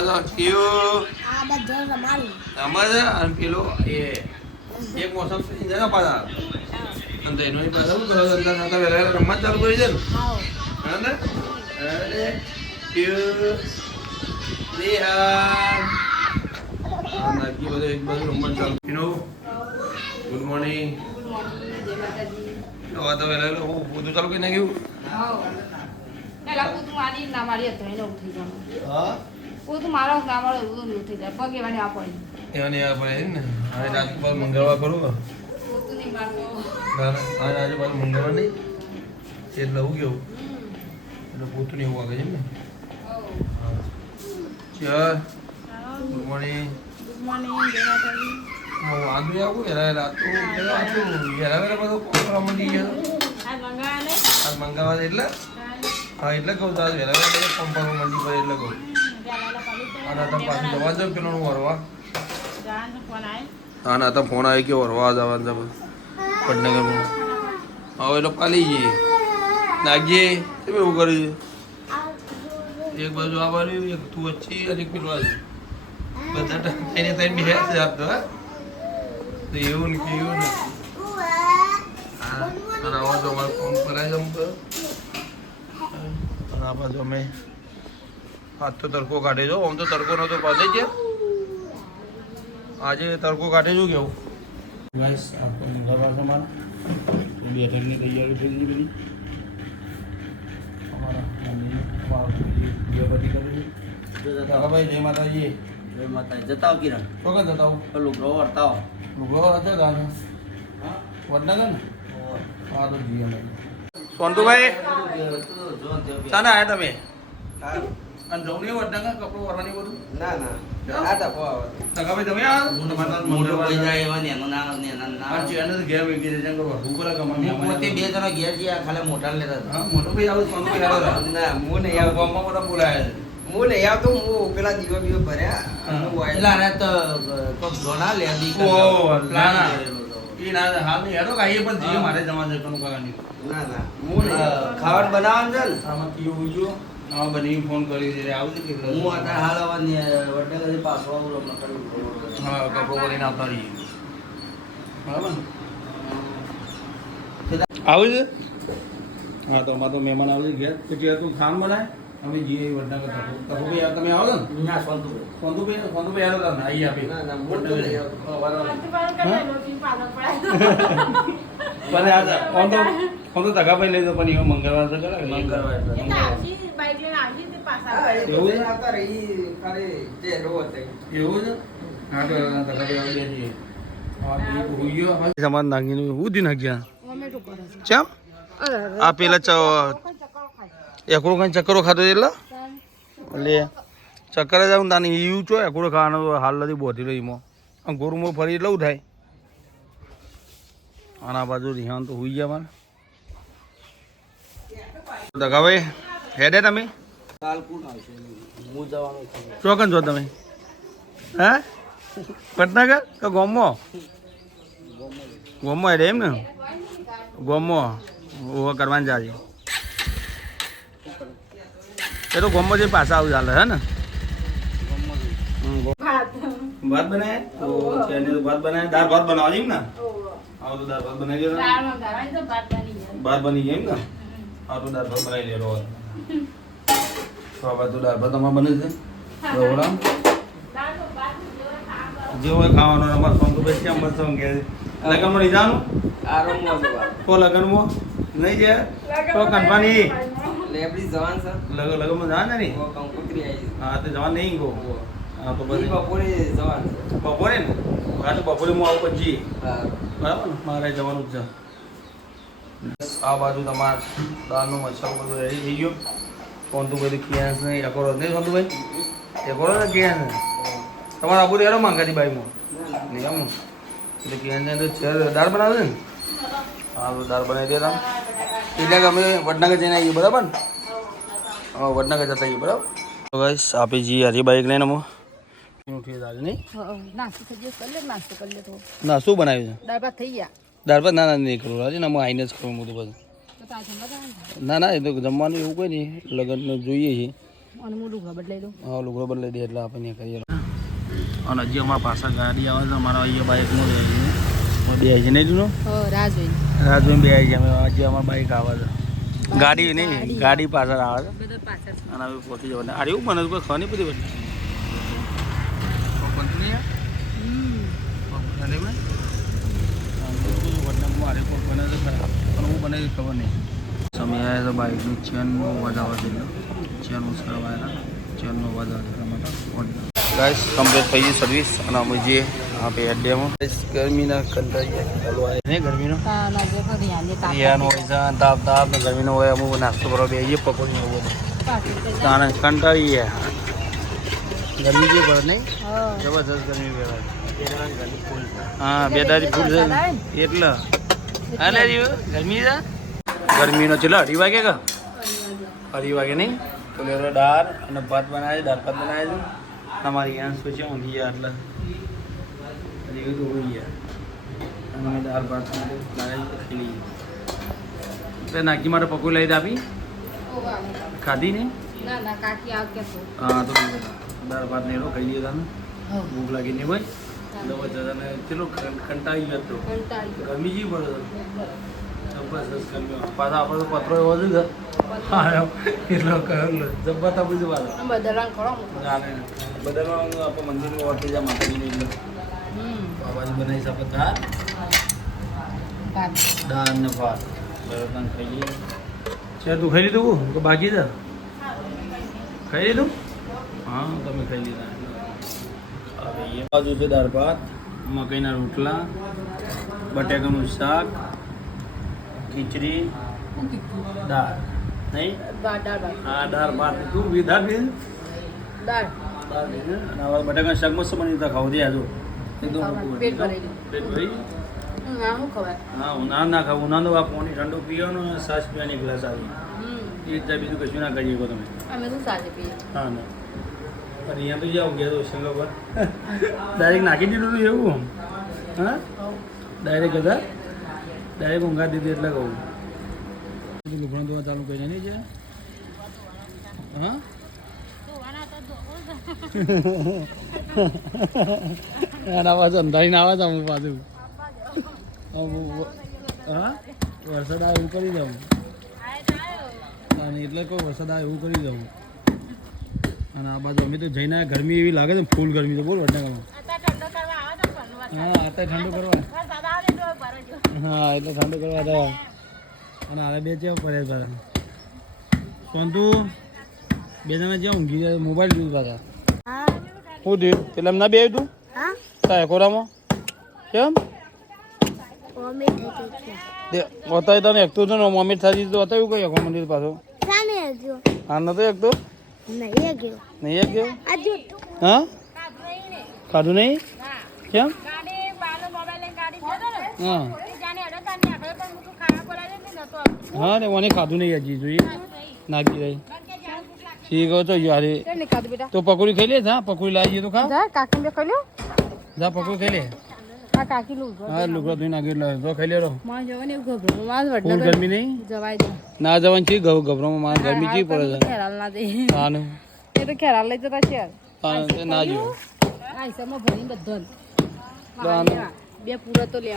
તો કેવું અમારે અને પેલો એ એક મોસમ થઈ જાય ને પાછા અને તો એનો પાછા શું કરો અંદર ખાતા વહેલા રમવા ચાલુ કરી છે ને હા ને અરે કેવું રેહાન નાખી બધું એક બાજુ રમવા ચાલુ એનો ગુડ મોર્નિંગ હવે તો વહેલા હું બધું ચાલુ કરી નાખ્યું મંગળવાર કરું આજુબાજુ મંગળવાર નહીં એટલે હું કેવું એટલે પોતું એવું વાગે છે ને ચાલ ગુડ મોર્નિંગ વાંધો આવું રાત વહેલા બધું કોણ મંડી ગયો આજ મંગળવાર એટલે હા એટલે કહું તો આજ વહેલા વહેલા પંપર મંડી પર એટલે કહું અને તમે પાછું જવા દો પેલો વરવા હા ના તો ફોન આવી ગયો વરવા જવાનું છે વડનગરમાં હવે એટલે પાલી જઈએ નાખીએ તમે એવું કર્યું એક બાજુ આ બાજુ એક તું વચ્ચે અને એક પેલું બાજુ બધા એને ટાઈમ બે આપતો હા તો એવું ને કેવું ને હા અને આવા તો અમારે ફોન કરાય જમ તો અને આ બાજુ અમે હાથ તો તડકો કાઢે છો આમ તો તડકો નતો કાઢે છે આજે તડકો કાઢે છું કેવું ગાઈસ આપણે મંગળવાર છે મારા બેઠકની તૈયારી થઈ ગઈ બધી અમારા મમ્મી બધી કરી ભાઈ જય માતાજી જય માતા જતાવ કિરણ તો કે જતાવ લુગડો વર્તાવ લુગડો હતો ગાનો વડનગર ને હા તો જી અમે સોનતુભાઈ ચાના આયા તમે અને જવું નહીં વડનગર કપડું વરવાની બધું ના ના આ તકો આવે તકાભાઈ તમે આ મોટો કોઈ જાય એવા ને એનું નામ ને એના નામ આ ચેનલ ઘેર વેગી જંગ ભરવું પડે ગમે પોતે બે જણા ઘેર ગયા ખાલી મોટા લેતા હા મોટો ભાઈ આવું સોનતુભાઈ આવો ના હું નહીં આવ ગામમાં મોટા બોલાયા છે હું નહીં આવતો હું પેલા દીવા બીવા ભર્યા એટલે આને તો કોક જોના લે દી ઓ ના ઈ ના હાલ નહીં હેડો કાઈએ પણ જીએ મારે જવા છે કનું કાકાની ના ના હું ખાવાનું બનાવવાનું છે ને આમાં કીઓ ઉજો આ બની ફોન કરી દે આવજે કે હું અત્યારે હાલ આવવાની વડનગરથી પાછો આવું લગ્ન હા કપડો કરીને આવતા રહીએ બરાબર આવું છે હા તો અમારે તો મહેમાન આવશે ઘેર તો ત્યાં તું ખાન બનાય અમે જઈએ વડનગર તકો ભાઈ તમે આવો ને ના સોનતુભાઈ સોનતુભાઈ આવો ને આવી આપી ના ના મોટો નહીં પણ આ ફોન તો તકાભાઈ લઈ દો પણ એવો મંગળવાર તો કરે મંગળવાર એવું છે? આવતા રહી ખાલી જે રો હતો એવું છે હા તો તકાભાઈ આવી જઈએ હા બી હોઈ ગયો સમાન નાખીને હું દી નાખ્યા ચમ આ પેલા એકડો કઈ ચક્કરો ખાતો એટલે ચક્કર જ આવું તાને એવું છો એકડો ખાવાનો હાલ નથી બોધી રહ્યો એમાં આમ ગોરુમો ફરી એટલે થાય આના બાજુ રિહાન તો હોઈ ગયા મારે દગાભાઈ હેડે તમે કાલ કોણ આવશે હું જવાનું છું ચોકન છો તમે હે પટનગર કે ગોમો ગોમો હેડે એમ ને ગોમો ઓહો કરવાની જાજે એ તો ગોમો જે પાછા આવું ચાલે હે ને ભાત બનાય તો ભાત બનાય દાળ ભાત બનાવવા જેમ ને આવો તો દાળ ભાત બનાવી દે ભાત બની જાય એમ ને આવો તો દાળ ભાત બનાવી દે રોજ તો આ બાજુ દાળ ભાત અમારે બને છે બરોબર જે હોય ખાવાનો અમારે ફોન તો બેસી મસ્ત કે લગનમાં નહીં જવાનું કો લગનમાં નહીં જાય તો કનવાની લેબડી જવાન છે લગનમાં જવાના નહીં કંકોત્રી આવી હા તો જવા નહીં ગો હા તો પછી બપોરે જવાન બપોરે ને હા તો બપોરે હું આવું પછી હા બરાબર ને મારે જવાનું જ છે આ બાજુ તમારે દાળનો મસાલો બધો રેડી થઈ ગયો ફોન તો બધું ક્યાં નહીં એકોરો નહીં સોનતુભાઈ એકોરો ને ક્યાં છે તમારે આબુ એરો માંગાતી બાઈમાં નહીં આમ એટલે ક્યાં તો ચેર દાળ બનાવે છે ને હા તો દાળ બનાવી દેતા એટલે કે અમે વડનગર જઈને આવીએ બરાબર ને હા વડનગર જતા આવીએ બરાબર તો ગાઈસ આપી જઈએ હરી બાઈક લઈને અમે ઉઠીએ આજે નહીં ના શું બનાવ્યું છે દાળ ભાત થઈ ગયા દાળ ભાત ના ના નહીં કરું આજે ને અમે આવીને જ કરું બધું બધું ના ના એ તો જમવાનું એવું કોઈ નહીં લગ્ન જોઈએ છે અને હું લુગડો બદલાઈ દઉં. હા લુગડો બદલાઈ દે એટલે આપણે કરીએ. અને હજી અમારા પાછા ગાડી આવે છે અમારા અહીંયા બાઇકમાં બે આવી છે નહીં જૂનું રાહ જોઈ રાજભાઈ બે આવી છે અમે હજી અમારા બાઇક આવે છે ગાડી નહીં ગાડી પાછળ આવે છે બધા પાછળ અને હવે પહોંચી જવાના અરે એવું બને કોઈ ખવાની બધી બધી બનતું નહીં મારે કોઈ બને તો ખરા પણ હું બને ખબર નહીં સમય આવ્યા તો બાઇકની ચેનનો અવાજ આવે છે ચેન ઉસકાવાયેલા ચેનનો અવાજ આવે છે માટે ગાઈસ કમ્પ્લીટ થઈ ગઈ સર્વિસ અને અમે જે આપણે એડ્યામાં ગરમીના કંટાળી ચાલુ આવે ને ગરમીનો રિયાનો હોય છે તાપ તાપ ને ગરમીનો હોય અમુક નાસ્તો કરવા બેસીએ પકોડી હોય તાણે કંટાળી ગયા ગરમી જે પડે નહીં જબરજસ્ત ગરમી પડે હા 2 તારીખ ફૂલ છે એટલે અરે ગરમી છે ગરમીનો ચલો 2:30 વાગે કે 2:30 વાગે નહીં તો લેરો દાળ અને ભાત બનાવે દાળ ભાત બનાવે છે અમારી યાન સોચે ઊંઘી ગયા એટલે હજી બધું હોઈ ગયા અને મેં દાળ ભાત બનાવી લઈ તો નાખી માટે પકોડી લઈ આપી ખાધી ને હા તો દાળ ભાત નહીં ખાઈ લીધા ને ભૂખ લાગી નહીં ભાઈ જબરજસ્ત ચલો કંટાળી ગયો હતો ગરમી જેવી પડે જબરજસ્ત ગરમી પાછા આપણે તો પત્રો એવો છે કે એટલો જબરતા બધું પાછો બદલવાનું આપણે મંદિરમાં ઓળખી જાય માતાજીને એટલે બાબાજી બનાવી શકે દાળ ને ભાત બરાબર ખાઈએ છે તું ખાઈ લીધું કે બાકી છે ખાઈ લીધું હા તમે ખાઈ લીધા હવે બાજુ છે દાળ ભાત મકાઈના રોટલા બટેકાનું શાક ખીચડી દાળ નહીં હા દાળ ભાત તું દાળ પીધું દાળ પીધું અને હવે બટેકાનું શાક મસ્ત બની તો ખાવું દે આજુ એકદમ પેટ ભરી હા ઉનાળ ના ખાવું ઉનાળો આ પાણી ઠંડુ પીવાનું અને છાશ પીવાની ગ્લાસ આવી એ જ બીજું કશું ના કરી શકો તમે હા ના પણ અહીંયા તો જાઓ ગયા તો શંગા પર ડાયરેક્ટ નાખી દીધું હતું એવું હા ડાયરેક્ટ હતા ડાયરેક્ટ ઊંઘા દીધી એટલે કહું લુગડા ધોવા ચાલુ કરીને નહીં છે હા આવાજ અંધારીને આવાજ આવું પાછું હા વરસાદ આવે એવું કરી દઉં એટલે કોઈ વરસાદ આવે એવું કરી દઉં અને આ બાજુ અમે તો જઈને ગરમી એવી લાગે છે ફૂલ ગરમી છે બોલ વટનામાં હા અત્યારે ઠંડુ કરવા હા એટલે ઠંડુ કરવા દવા અને હારે બે જેવા પડે પાછા સોનતુ બે જણા જ્યાં ઊંઘી જાય મોબાઈલ જોયું પાછા શું થયું પેલા ના બે તું તા એકોરામાં કેમ બતાવી તને એકતું તો મમ્મી થાજી તો બતાવ્યું કઈ એકો મંદિર પાછો હા નતો એકતો નહીં એક ગયો હા ખાધું નહીં કેમ હા હા ને મને ખાધું નહીં હજી જોઈએ નાખી રહી ઠીક હો તો યાર તો પકોડી ખાઈ લે હા પકોડી લાવી જઈએ તો ખા જા પકોડી ખાઈ લે હા લુગડો ધોઈ નાખી તો ખાઈ લે ફૂલ ગરમી નહીં ના જવાની છે ગભરામાં મારે ગરમી ચી પડે છે હા ને ના જો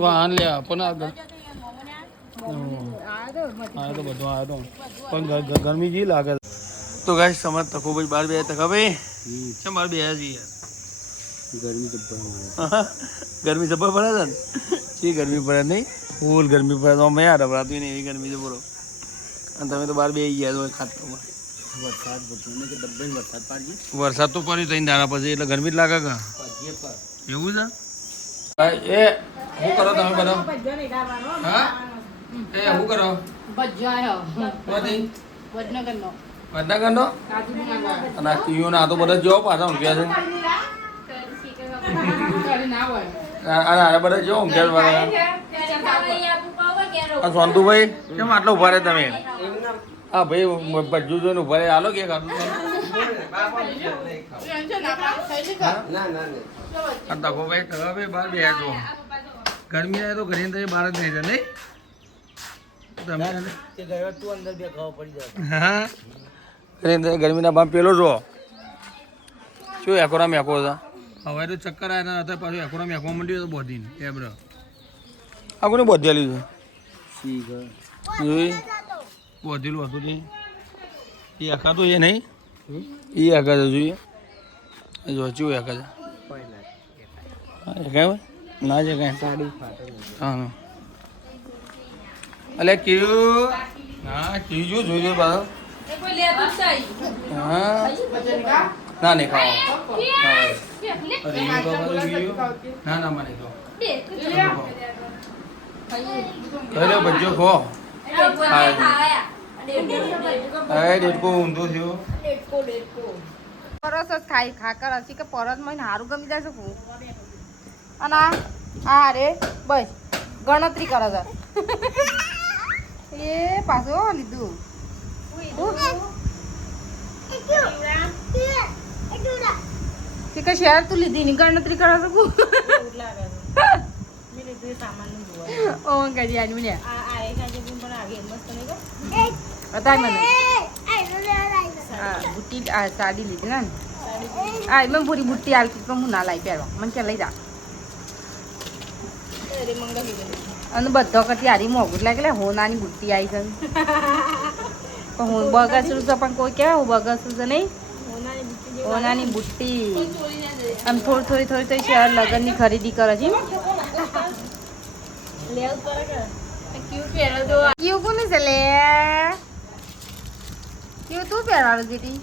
વાહન લે પણ હા તો બધું આવ્યો પણ ગરમી જી લાગે તો ગાય સમજ તો ખૂબ જ બહાર બે તક હવે કેમ બહાર બે છીએ ગરમી જબ્બર પડે છે ને શી ગરમી પડે નહીં ફૂલ ગરમી પડે તો મેં રબરાતું નહીં એવી ગરમી છે બોલો અને તમે તો બહાર બે ગયા છો ખાતરમાં વરસાદ તો પડ્યું ત્રણ દાડા પછી એટલે ગરમી જ લાગે કે એવું છે એ શું કરો તમે બધા હા એ શું કરો વડનગરનો અને આ કીઓના આ તો બધા જો પાછા ઊંઘ્યા છે અરે બધા જો ઊંઘ્યા સોનતુભાઈ કેમ આટલો ઉભા રહે તમે હા ભાઈ ભજ્જુ જોઈને ઉભા રહે હાલો કે તકો ભાઈ તકો ભાઈ બહાર બે છો ગરમી આવે તો ઘરે તો બહાર જ નહીં જાય નહીં તમે તું અંદર બે ખાવા પડી જાય હા ગરમીના ભાવ પેલો જો શું એકોરા મેકો હતા હવે તો ચક્કર આવ્યા હતા પાછું એકોરા મેકવા માંડ્યું તો બોધીને એબ્ર આ કોને બોધેલું છે જોઈ બોધેલું હતું એ આખા તો એ નહીં એ આખા તો જોઈએ જો ચું આખા છે કાંઈ ના છે કાંઈ હા અલે કેવું હા કેવું જો જોઈ જોઈ પાછો હા ના નહીં ખાવા ના ના મને ખાઓ કહે બચ્ચો ખો ડેડકો ઊંધો થયો પરસ જ ખાઈ ખાકર હસી કે પરસ મને સારું ગમી જાય છે અને આ રે બસ ગણતરી કરે છે એ પાછો લીધું કે શેર તું લીધી ની ગણતરી કરે છે ઓ ગજી આની મને બતાય મને બુટ્ટી આ સાડી લીધી ને આ મેં પૂરી બુટ્ટી આલતી પણ હું ના લાવી પહેરવા મને કે લઈ જા અને બધો કરતી હારી મોંઘું લાગે લે હોનાની બુટ્ટી આવી છે પણ હું બગસરું છે પણ કોઈ કહેવાય હું બગસરું છે નહીં હોનાની બુટ્ટી આમ થોડી થોડી શહેર લગ્નની ખરીદી કરે છે કેવું કોને છે લે કેવું તું પહેરવાનું દીદી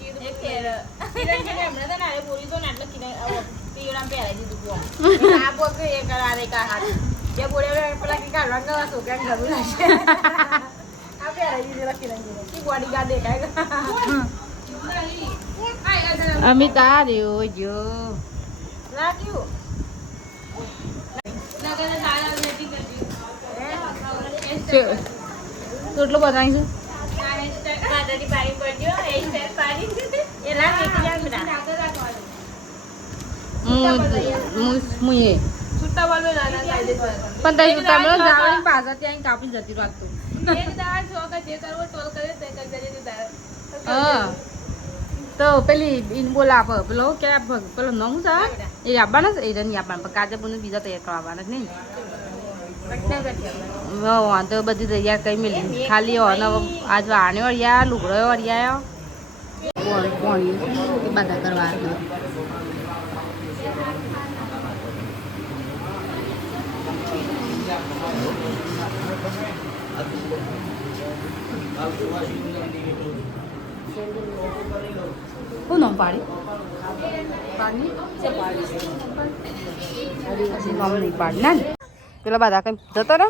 અમિત આ રહ્યો જો કેટલું બનાવીશું પણ તઈ જવાની પાછા ત્યાં કાપી જતી રાત હા તો પેલી ઇન બોલા પેલો કે પેલો નવું છે એ આવવાના છે એ નહીં આવવાના કાજે પણ બીજા તૈયાર કરવાના નહીં વાંધો બધી તૈયાર કરી મેલી ખાલી આજ આણ્યો અડિયા લુગડો અડિયાયો પોણી બધા કરવા શું નામ પાડી નામ નહીં પાડી ના પેલા બધા કઈ જતો ને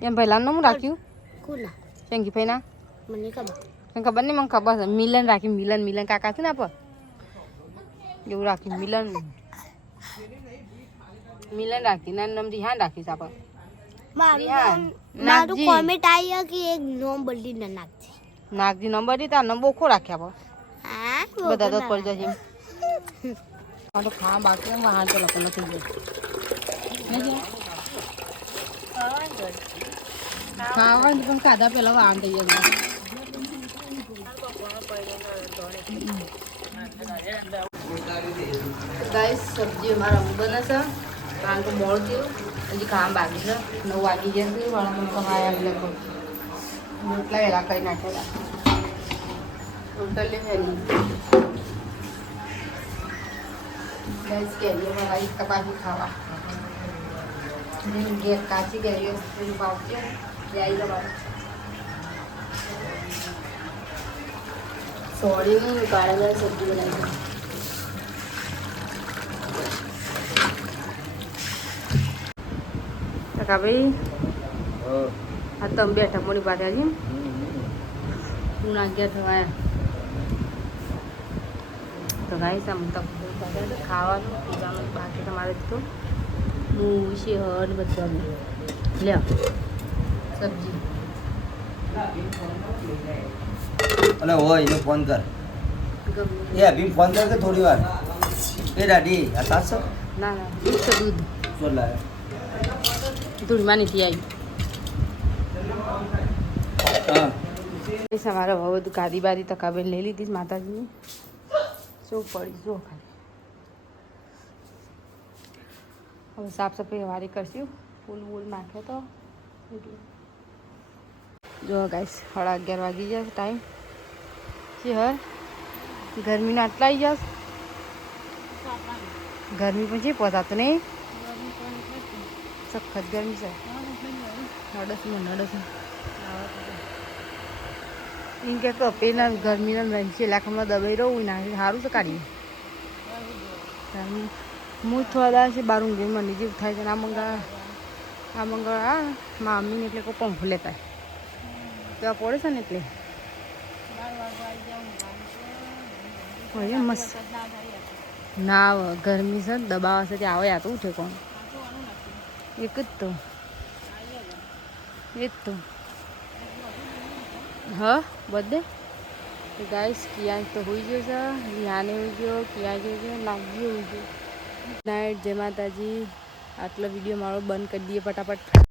એમ પહેલા નામ રાખ્યું શંકી ભાઈ ના ખબર નહીં મને ખબર છે મિલન રાખ્યું મિલન કાકા છે ને આપ એવું રાખ્યું મિલન રાખી ના નામ રિહાન રાખીશ આપ નાગજી નંબર દી તાર નંબર ઓખો રાખ્યા બધા તો પડી જશે તો ખાવા બાકી વાહન તો લોકો નથી જાય ખાવાનું પણ ખાધા પેલા વાહન થઈ જાય ગાઈસ સબ્જી અમારા બને છે કારણ કે મોડ થયું હજી કામ બાકી છે 9 વાગી જશે વાળા મને કહાય એટલે રોટલા વહેલા કરી નાખેલા ટોટલી હેલી ગાઈસ કેરીઓ મારા એક કપાસી ખાવા ઘેર કાચી કેરીઓ પેલું ભાવશે જાય તમારે સોળીની કાળા સબ્જી બનાવી ટકા ભાઈ આ તમે બેઠા મોડી પાસે હજી હું ગયા થવાયા તો ગાઈ સામ ખાવાનું પીવાનું બાકી તમારે તો હું શેર બધું લ્યો સબ્જી અલે હોય એને ફોન કર ગમે એ અભી ફોન કર કે થોડી વાર એ દાદી આ સાતસો ના ના દૂધ તો દૂધ શું લાવે ધૂળમાં નથી આવી હા સવારે હવે બધું ગાદી બાદી તકાબેલ લઈ લીધી માતાજીની. શું પડી જો ખાલી હવે સાફ સફાઈ વારી કરશું. ફૂલ વૂલ નાખ્યો તો એટલે જો ગાઈસ 11:30 વાગી જશે ટાઈમ છે. હર ગરમીના આટલા આવી જશે. ગરમી પણ છે પહોંચાતો નહીં. સખત ગરમી છે. નડસ એમ કે પેલા ગરમીના લાખમાં દબાઈ રહું ના સારું છે કાઢીએ. હું થોડા છે બાર ઊંઘી મને જેવું થાય છે. આ મંગળ હા મમ્મીને એટલે કોઈ પંખો લેતા ત્યાં પડે છે ને એટલે મસ્ત ના આવે ગરમી છે ને દબાવ છે ત્યાં આવે યા તો ઉઠે કોણ એક જ તો એ જ તો હા બધે ગાઈસ કિયાન તો હોઈ ગયો છે. રિહાને હોઈ ગયો, કિયા ગયો છે, લાગ્યો હોઈ ગયો. નાઇટ જય માતાજી. આટલો વિડીયો મારો બંધ કરી દઈએ ફટાફટ.